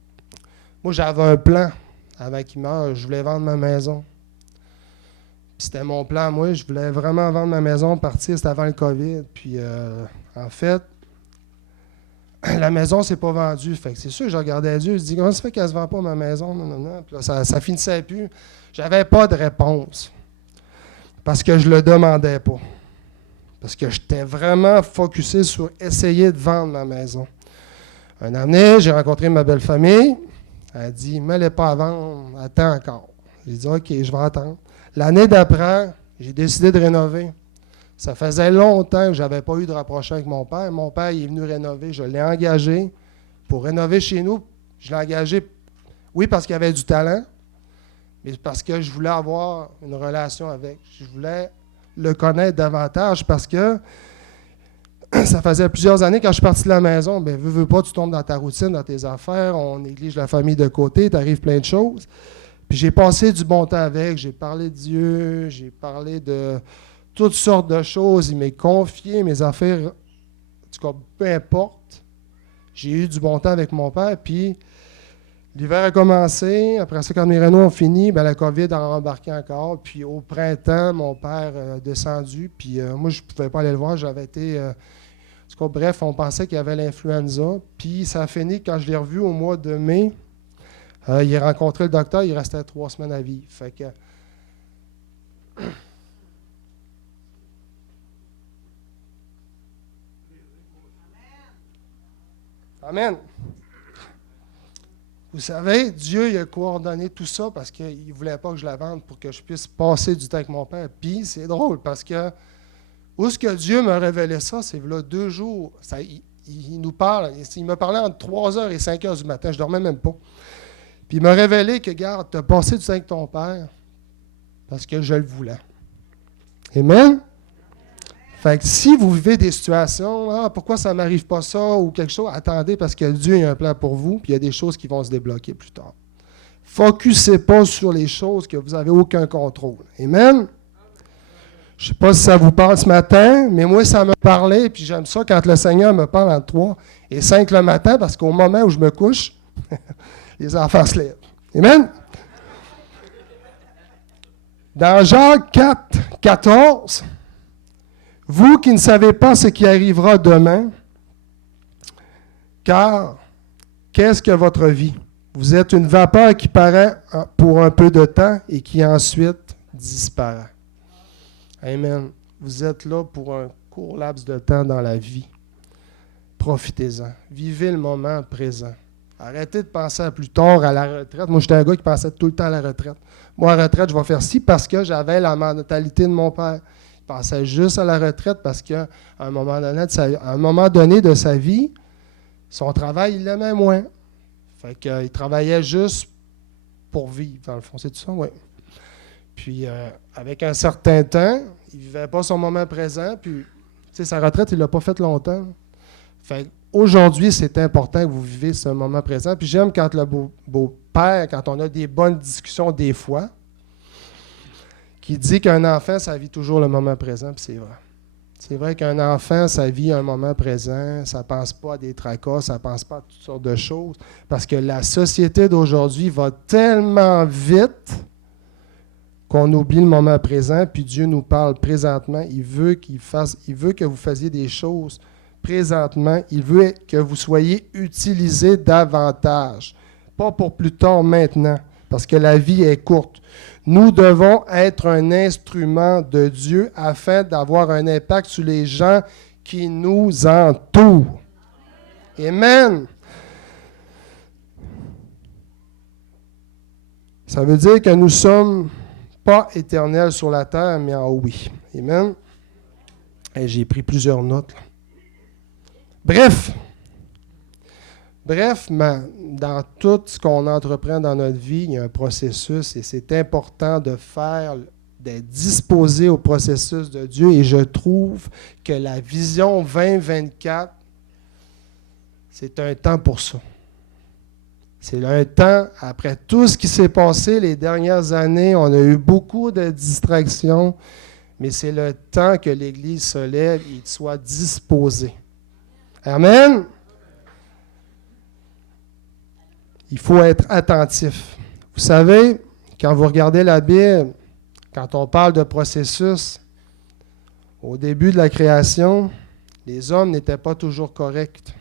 Moi, j'avais un plan avant qu'il meure. Je voulais vendre ma maison. Puis c'était mon plan. Moi, je voulais vraiment vendre ma maison, partir. C'était avant le COVID. Puis, en fait, la maison ne s'est pas vendue. Fait que c'est sûr que je regardais Dieu. Je dis, comment ça fait qu'elle ne se vend pas, ma maison? Non. Puis là, ça finissait plus. J'avais pas de réponse. Parce que je ne le demandais pas. Parce que j'étais vraiment focusé sur essayer de vendre ma maison. Un année, j'ai rencontré ma belle famille. Elle a dit, ne mets-les pas à vendre, attends encore. J'ai dit, OK, je vais attendre. L'année d'après, j'ai décidé de rénover. Ça faisait longtemps que je n'avais pas eu de rapprochement avec mon père. Mon père, il est venu rénover. Je l'ai engagé pour rénover chez nous. Je l'ai engagé, oui, parce qu'il avait du talent, mais parce que je voulais avoir une relation avec. Je voulais le connaître davantage parce que ça faisait plusieurs années, quand je suis parti de la maison, bien, veux pas, tu tombes dans ta routine, dans tes affaires, on néglige la famille de côté, t'arrives plein de choses. Puis j'ai passé du bon temps avec, j'ai parlé de Dieu, j'ai parlé de toutes sortes de choses, il m'a confié mes affaires, en tout cas, peu importe. J'ai eu du bon temps avec mon père, puis l'hiver a commencé, après ça, quand mes rénaux ont fini, bien, la COVID a embarqué encore, puis au printemps, mon père a descendu, puis moi, je ne pouvais pas aller le voir, j'avais été... En tout cas, bref, on pensait qu'il y avait l'influenza. Puis ça a fini, quand je l'ai revu au mois de mai, il a rencontré le docteur, il restait 3 semaines à vivre. Fait que... Amen. Vous savez, Dieu il a coordonné tout ça parce qu'il ne voulait pas que je la vende pour que je puisse passer du temps avec mon père. Puis c'est drôle parce que où est-ce que Dieu m'a révélé ça? C'est là 2 jours. Il nous parle. Il m'a parlé entre 3h et 5h du matin. Je ne dormais même pas. Puis il m'a révélé que, regarde, tu as passé du temps avec ton père parce que je le voulais. Amen? Fait que si vous vivez des situations, pourquoi ça ne m'arrive pas ça ou quelque chose, attendez parce que Dieu a un plan pour vous, puis il y a des choses qui vont se débloquer plus tard. Focussez pas sur les choses que vous n'avez aucun contrôle. Amen? Je ne sais pas si ça vous parle ce matin, mais moi, ça m'a parlé, puis j'aime ça quand le Seigneur me parle entre 3 et 5 le matin, parce qu'au moment où je me couche, les enfants se lèvent. Amen? Dans Jacques 4, 14, « Vous qui ne savez pas ce qui arrivera demain, car qu'est-ce que votre vie? Vous êtes une vapeur qui paraît pour un peu de temps et qui ensuite disparaît. » Amen. Vous êtes là pour un court laps de temps dans la vie. Profitez-en. Vivez le moment présent. Arrêtez de penser à plus tard, à la retraite. Moi, j'étais un gars qui pensait tout le temps à la retraite. Moi, à la retraite, je vais faire ci parce que j'avais la mentalité de mon père. Il pensait juste à la retraite parce qu'à un moment donné de sa vie, son travail, il l'aimait moins. Fait qu'il travaillait juste pour vivre, dans le fond. C'est tout ça? Oui. Puis, avec un certain temps, il ne vivait pas son moment présent. Puis, sa retraite, il ne l'a pas faite longtemps. Fait aujourd'hui, c'est important que vous vivez ce moment présent. Puis, j'aime quand le beau-père, quand on a des bonnes discussions des fois, qui dit qu'un enfant, ça vit toujours le moment présent. Puis, c'est vrai. C'est vrai qu'un enfant, ça vit un moment présent. Ça ne pense pas à des tracas, ça ne pense pas à toutes sortes de choses. Parce que la société d'aujourd'hui va tellement vite qu'on oublie le moment présent, puis Dieu nous parle présentement. Il veut que vous fassiez des choses présentement. Il veut que vous soyez utilisés davantage. Pas pour plus tard, maintenant, parce que la vie est courte. Nous devons être un instrument de Dieu afin d'avoir un impact sur les gens qui nous entourent. Amen. Ça veut dire que nous ne sommes pas éternels sur la terre, mais en haut, oui. Amen. Et j'ai pris plusieurs notes. Là. Bref, dans tout ce qu'on entreprend dans notre vie, il y a un processus et c'est important d'être disposé au processus de Dieu. Et je trouve que la vision 2024, c'est un temps pour ça. C'est un temps, après tout ce qui s'est passé les dernières années, on a eu beaucoup de distractions, mais c'est le temps que l'Église se lève et soit disposée. Amen. Il faut être attentif. Vous savez, quand vous regardez la Bible, quand on parle de processus, au début de la création, les hommes n'étaient pas toujours corrects.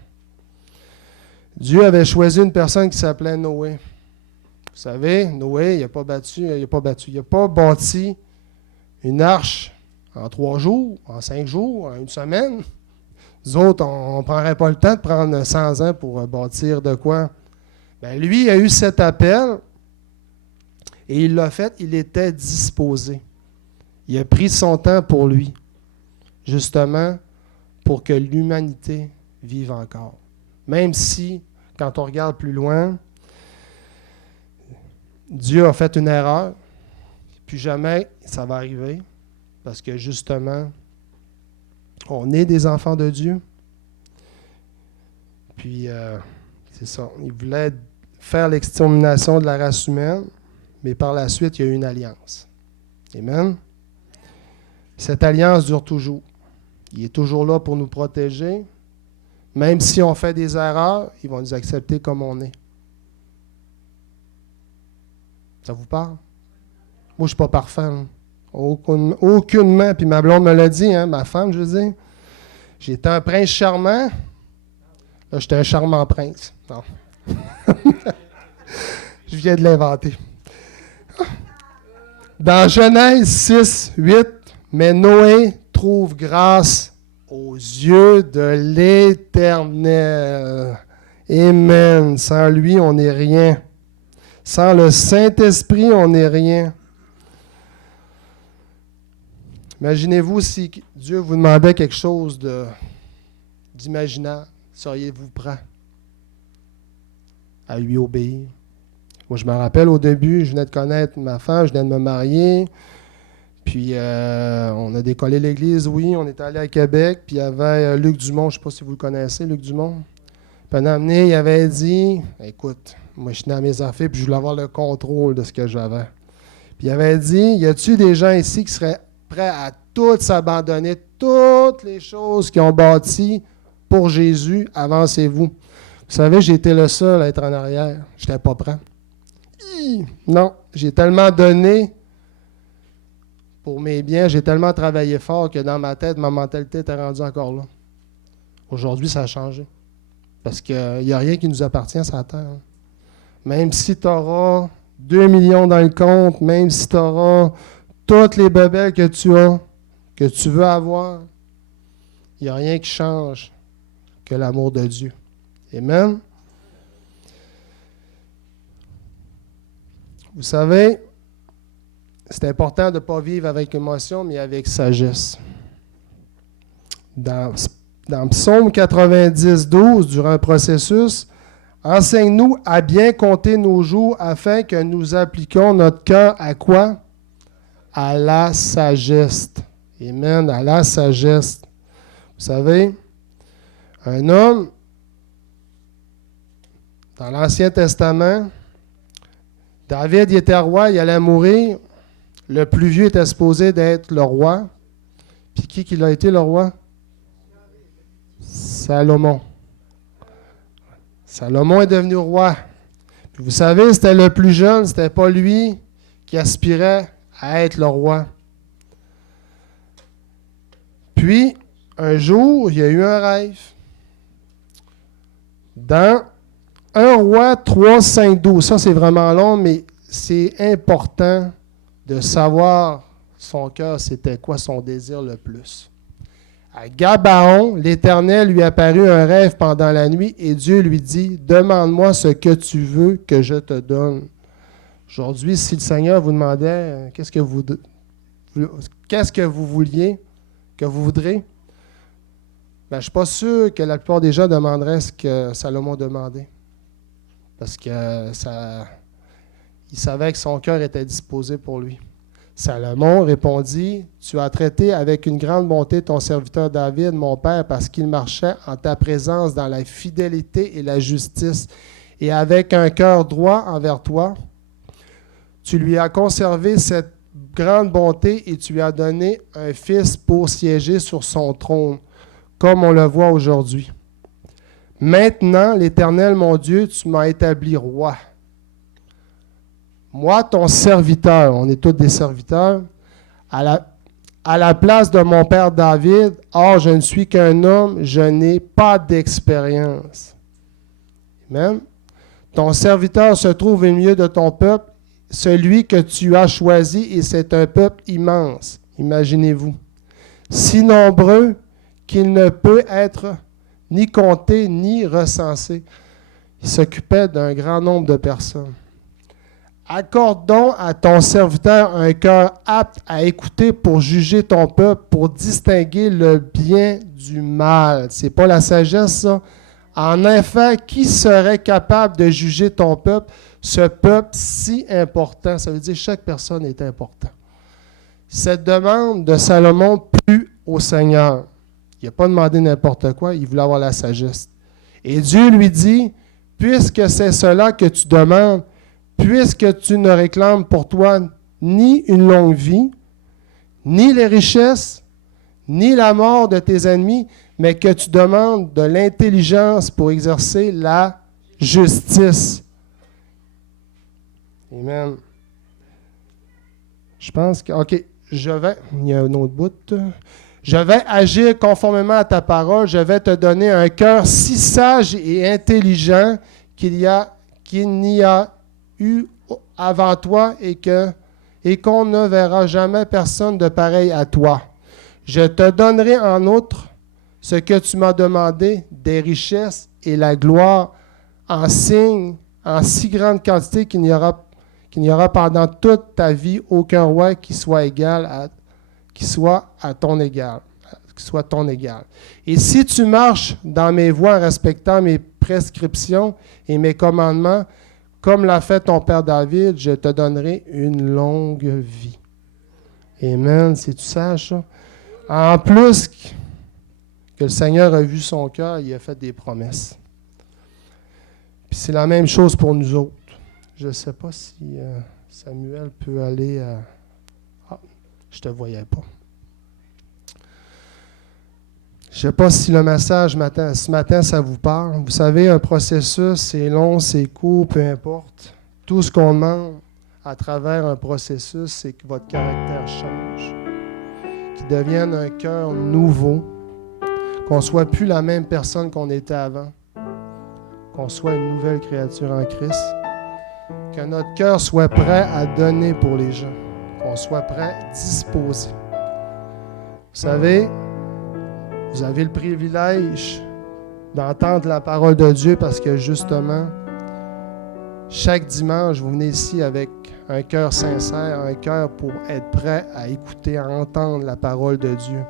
Dieu avait choisi une personne qui s'appelait Noé. Vous savez, Noé, il n'a pas bâti une arche en 3 jours, en 5 jours, en 1 semaine. Nous autres, on ne prendrait pas le temps de prendre 100 ans pour bâtir de quoi. Bien, lui, il a eu cet appel et il l'a fait, il était disposé. Il a pris son temps pour lui, justement, pour que l'humanité vive encore. Même si, quand on regarde plus loin, Dieu a fait une erreur, puis jamais ça va arriver, parce que justement, on est des enfants de Dieu. Puis, c'est ça, il voulait faire l'extermination de la race humaine, mais par la suite, il y a eu une alliance. Amen. Cette alliance dure toujours. Il est toujours là pour nous protéger. Même si on fait des erreurs, ils vont nous accepter comme on est. Ça vous parle? Moi, je ne suis pas parfait. Hein. Aucunement. Puis ma blonde me l'a dit, hein, ma femme, je veux dire. J'étais un prince charmant. Là, j'étais un charmant prince. Non. Je viens de l'inventer. Dans Genèse 6, 8, mais Noé trouve grâce aux yeux de l'Éternel. Amen. Sans lui, on n'est rien. Sans le Saint-Esprit, on n'est rien. Imaginez-vous si Dieu vous demandait quelque chose d'imaginable. Seriez-vous prêt à lui obéir? Moi, je me rappelle au début, je venais de connaître ma femme, je venais de me marier. Puis, on a décollé l'église, oui, on est allé à Québec. Puis, il y avait Luc Dumont, je ne sais pas si vous le connaissez, Luc Dumont. Puis, un amené, il avait dit, écoute, moi, je suis dans mes affaires, puis je voulais avoir le contrôle de ce que j'avais. Puis, il avait dit, y a-t-il des gens ici qui seraient prêts à tout s'abandonner, toutes les choses qu'ils ont bâties pour Jésus, avancez-vous. Vous savez, j'ai été le seul à être en arrière. Je n'étais pas prêt. Non, j'ai tellement donné pour mes biens, j'ai tellement travaillé fort que dans ma tête, ma mentalité était rendue encore là. Aujourd'hui, ça a changé. Parce qu'il n'y a rien qui nous appartient sur la terre. Même si tu auras 2 millions dans le compte, même si tu auras toutes les bébés que tu as, que tu veux avoir, il n'y a rien qui change que l'amour de Dieu. Amen. Vous savez, c'est important de ne pas vivre avec émotion, mais avec sagesse. Dans Psaume 90, 12, durant un processus, « Enseigne-nous à bien compter nos jours afin que nous appliquions notre cœur à quoi? À la sagesse. » Amen, à la sagesse. Vous savez, un homme, dans l'Ancien Testament, David il était roi, il allait mourir. Le plus vieux était supposé d'être le roi. Puis qui l'a été le roi? Salomon. Salomon est devenu roi. Puis vous savez, c'était le plus jeune, c'était pas lui qui aspirait à être le roi. Puis, un jour, il y a eu un rêve. Dans 1 Roi 3, 5, 12, ça c'est vraiment long, mais c'est important de savoir son cœur, c'était quoi son désir le plus. À Gabaon, l'Éternel lui apparut un rêve pendant la nuit et Dieu lui dit, « Demande-moi ce que tu veux que je te donne. » Aujourd'hui, si le Seigneur vous demandait qu'est-ce que vous vouliez, que vous voudrez, je ne suis pas sûr que la plupart des gens demanderaient ce que Salomon demandait. Parce qu'il savait que son cœur était disposé pour lui. Salomon répondit, « Tu as traité avec une grande bonté ton serviteur David, mon père, parce qu'il marchait en ta présence dans la fidélité et la justice, et avec un cœur droit envers toi. Tu lui as conservé cette grande bonté et tu lui as donné un fils pour siéger sur son trône, comme on le voit aujourd'hui. Maintenant, l'Éternel, mon Dieu, tu m'as établi roi. Moi, ton serviteur, on est tous des serviteurs, à la place de mon père David, or je ne suis qu'un homme, je n'ai pas d'expérience. » Amen. Ton serviteur se trouve au milieu de ton peuple, celui que tu as choisi, et c'est un peuple immense. Imaginez-vous. Si nombreux qu'il ne peut être ni compté ni recensé. Il s'occupait d'un grand nombre de personnes. Accorde donc à ton serviteur un cœur apte à écouter pour juger ton peuple, pour distinguer le bien du mal. C'est pas la sagesse, ça. En effet, qui serait capable de juger ton peuple, ce peuple si important? Ça veut dire que chaque personne est importante. Cette demande de Salomon plut au Seigneur. Il n'a pas demandé n'importe quoi, il voulait avoir la sagesse. Et Dieu lui dit, « Puisque c'est cela que tu demandes, puisque tu ne réclames pour toi ni une longue vie, ni les richesses, ni la mort de tes ennemis, mais que tu demandes de l'intelligence pour exercer la justice. » Amen. Je pense que, OK, il y a un autre bout. Je vais agir conformément à ta parole, je vais te donner un cœur si sage et intelligent qu'il n'y a eu avant toi et qu'on ne verra jamais personne de pareil à toi. Je te donnerai en outre ce que tu m'as demandé, des richesses et la gloire en signe, en si grande quantité qu'il n'y aura pendant toute ta vie aucun roi qui soit ton égal. Et si tu marches dans mes voies en respectant mes prescriptions et mes commandements, comme l'a fait ton père David, je te donnerai une longue vie. Amen. C'est-tu sage, ça? En plus que le Seigneur a vu son cœur, il a fait des promesses. Puis c'est la même chose pour nous autres. Je ne sais pas si Samuel peut aller à... Ah, je ne te voyais pas. Je ne sais pas si le message ce matin, ça vous parle. Vous savez, un processus, c'est long, c'est court, peu importe. Tout ce qu'on demande à travers un processus, c'est que votre caractère change, qu'il devienne un cœur nouveau, qu'on ne soit plus la même personne qu'on était avant, qu'on soit une nouvelle créature en Christ, que notre cœur soit prêt à donner pour les gens, qu'on soit prêt, disposé. Vous savez, vous avez le privilège d'entendre la parole de Dieu parce que justement, chaque dimanche, vous venez ici avec un cœur sincère, un cœur pour être prêt à écouter, à entendre la parole de Dieu.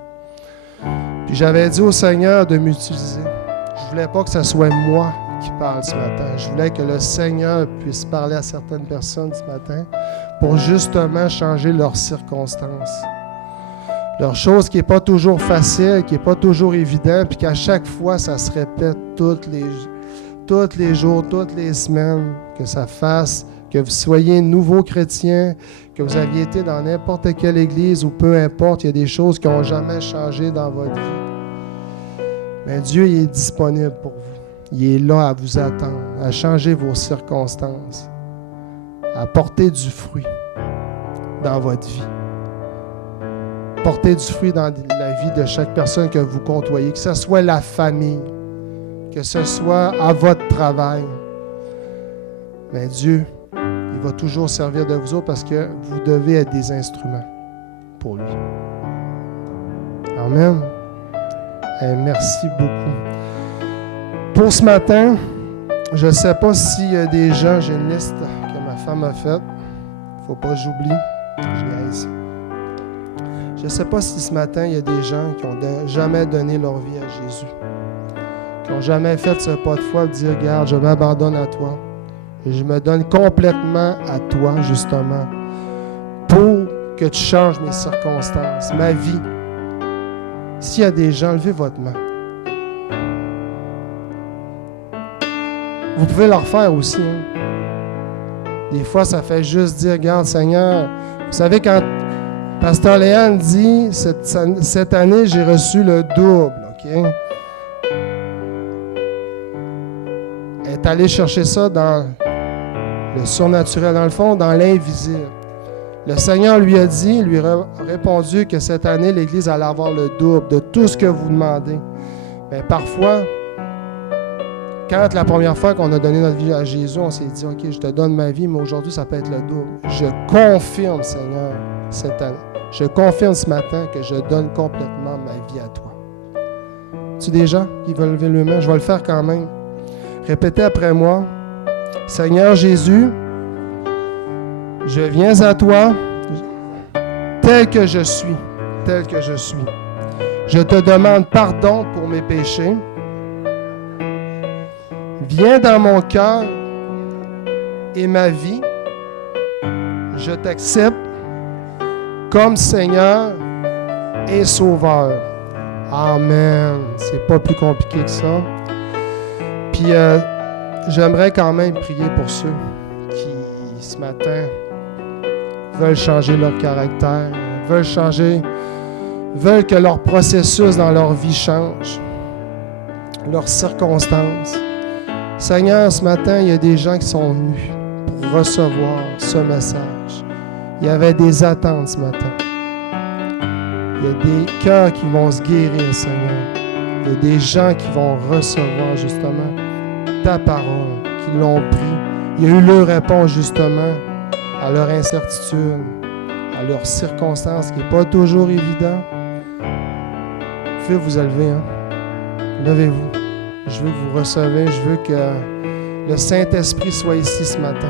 Puis j'avais dit au Seigneur de m'utiliser. Je ne voulais pas que ce soit moi qui parle ce matin. Je voulais que le Seigneur puisse parler à certaines personnes ce matin pour justement changer leurs circonstances. Leur chose qui n'est pas toujours facile, qui n'est pas toujours évident, puis qu'à chaque fois, ça se répète tous les jours, toutes les semaines, que ça fasse, que vous soyez nouveau chrétien, que vous aviez été dans n'importe quelle église ou peu importe, il y a des choses qui n'ont jamais changé dans votre vie. Mais Dieu, il est disponible pour vous. Il est là à vous attendre, à changer vos circonstances, à porter du fruit dans votre vie. Porter du fruit dans la vie de chaque personne que vous côtoyez, que ce soit la famille, que ce soit à votre travail. Mais Dieu, il va toujours servir de vous autres parce que vous devez être des instruments pour lui. Amen. Et merci beaucoup. Pour ce matin, je ne sais pas s'il y a des gens, j'ai une liste que ma femme a faite. Il ne faut pas que j'oublie. Je niaise. Je ne sais pas si ce matin, il y a des gens qui n'ont jamais donné leur vie à Jésus. Qui n'ont jamais fait ce pas de foi de dire, regarde, je m'abandonne à toi. Et je me donne complètement à toi, justement, pour que tu changes mes circonstances, ma vie. S'il y a des gens, levez votre main. Vous pouvez le refaire aussi. Hein? Des fois, ça fait juste dire, regarde, Seigneur, vous savez, quand Pasteur Léane dit, cette année, j'ai reçu le double, OK? Elle est allée chercher ça dans le surnaturel, dans le fond, dans l'invisible. Le Seigneur lui a dit, lui a répondu que cette année, l'Église allait avoir le double de tout ce que vous demandez. Mais parfois, quand la première fois qu'on a donné notre vie à Jésus, on s'est dit, OK, je te donne ma vie, mais aujourd'hui, ça peut être le double. Je confirme, Seigneur, cette année. Je confirme ce matin que je donne complètement ma vie à toi. Tu des gens qui veulent lever le main? Je vais le faire quand même. Répétez après moi. Seigneur Jésus, je viens à toi tel que je suis, tel que je suis. Je te demande pardon pour mes péchés. Viens dans mon cœur et ma vie. Je t'accepte comme Seigneur et Sauveur. Amen. C'est pas plus compliqué que ça. Puis, j'aimerais quand même prier pour ceux qui, ce matin, veulent changer leur caractère, veulent que leur processus dans leur vie change, leurs circonstances. Seigneur, ce matin, il y a des gens qui sont venus pour recevoir ce message. Il y avait des attentes ce matin. Il y a des cœurs qui vont se guérir, Seigneur. Il y a des gens qui vont recevoir justement ta parole, qui l'ont pris. Il y a eu leur réponse justement à leur incertitude, à leurs circonstances, qui n'est pas toujours évident. Vous pouvez vous élever, hein? Levez-vous. Je veux que vous recevez, je veux que le Saint-Esprit soit ici ce matin.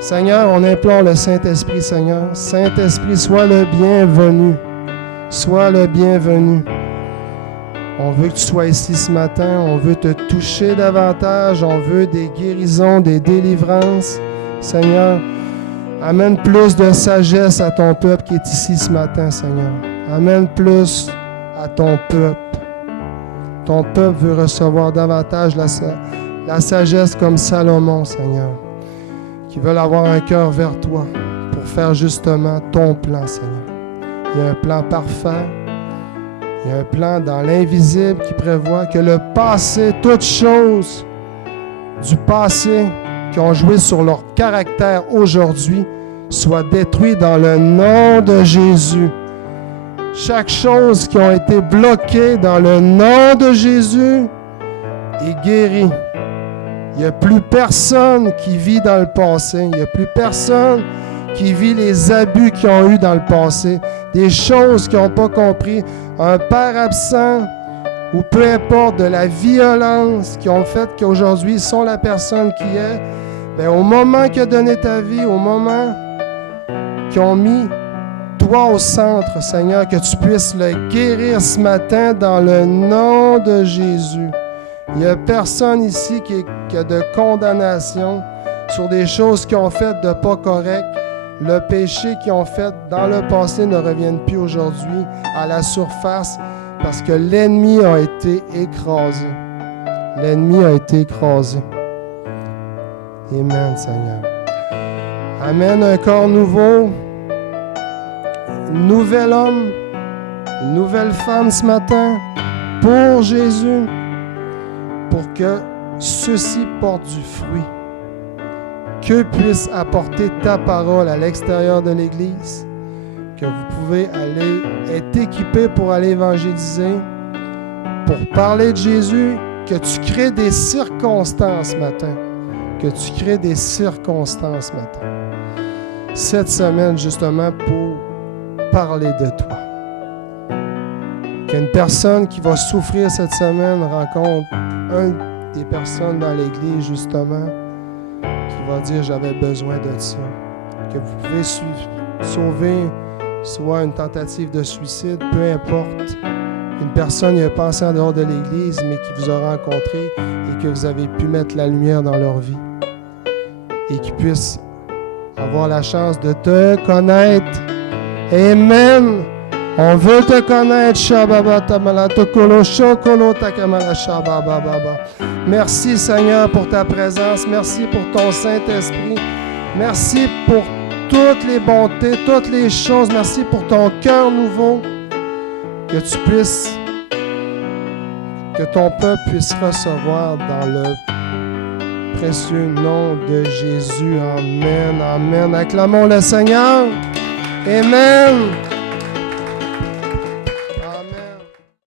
Seigneur, on implore le Saint-Esprit, Seigneur. Saint-Esprit, sois le bienvenu. Sois le bienvenu. On veut que tu sois ici ce matin. On veut te toucher davantage. On veut des guérisons, des délivrances. Seigneur, amène plus de sagesse à ton peuple qui est ici ce matin, Seigneur. Amène plus à ton peuple. Ton peuple veut recevoir davantage la sagesse comme Salomon, Seigneur, qui veulent avoir un cœur vers toi pour faire justement ton plan, Seigneur. Il y a un plan parfait, il y a un plan dans l'invisible qui prévoit que le passé, toutes choses du passé qui ont joué sur leur caractère aujourd'hui, soient détruites dans le nom de Jésus. Chaque chose qui a été bloquée dans le nom de Jésus est guérie. Il n'y a plus personne qui vit dans le passé. Il n'y a plus personne qui vit les abus qu'ils ont eus dans le passé. Des choses qu'ils n'ont pas compris. Un père absent ou peu importe de la violence qui ont fait qu'aujourd'hui ils sont la personne qui est. Bien, au moment qu'ils ont donné ta vie, au moment qu'ils ont mis toi au centre, Seigneur, que tu puisses le guérir ce matin dans le nom de Jésus. Il n'y a personne ici qui a de condamnation sur des choses qu'ils ont faites de pas correct. Le péché qu'ils ont fait dans le passé ne revienne plus aujourd'hui à la surface parce que l'ennemi a été écrasé. L'ennemi a été écrasé. Amen, Seigneur. Amène un corps nouveau. Un nouvel homme, une nouvelle femme ce matin pour Jésus, pour que ceux-ci portent du fruit, que puisse apporter ta parole à l'extérieur de l'Église, que vous pouvez aller être équipés pour aller évangéliser, pour parler de Jésus que tu crées des circonstances ce matin. Que tu crées des circonstances ce matin. Cette semaine, justement, pour parler de toi. Qu'une personne qui va souffrir cette semaine rencontre une des personnes dans l'Église, justement, qui va dire « J'avais besoin de ça ». Que vous pouvez sauver soit une tentative de suicide, peu importe. Une personne qui a pensé en dehors de l'Église, mais qui vous a rencontré et que vous avez pu mettre la lumière dans leur vie. Et qui puisse avoir la chance de te connaître. Amen. On veut te connaître. Merci Seigneur pour ta présence. Merci pour ton Saint-Esprit. Merci pour toutes les bontés, toutes les choses. Merci pour ton cœur nouveau. Que tu puisses, que ton peuple puisse recevoir dans le précieux nom de Jésus. Amen. Amen. Acclamons le Seigneur. Amen.